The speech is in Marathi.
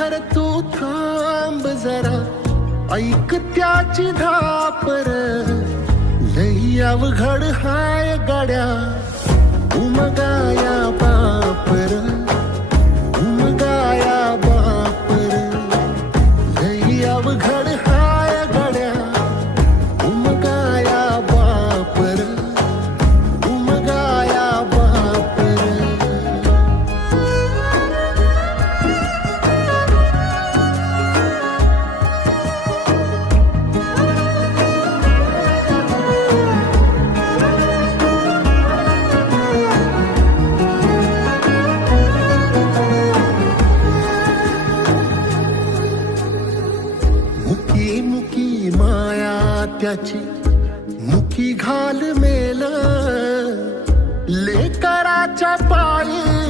हर तू थांब जरा, ऐक त्याची धापर, लई अवघड हाय गाड्या उमगाया बापर, उमगाया बापर, लई अवघड हाय गाड्या उमगाया बापर, उमगाया बापर. मुकी मुकी माया त्याची, मुकी घाल मेल, लेकराच्या पायी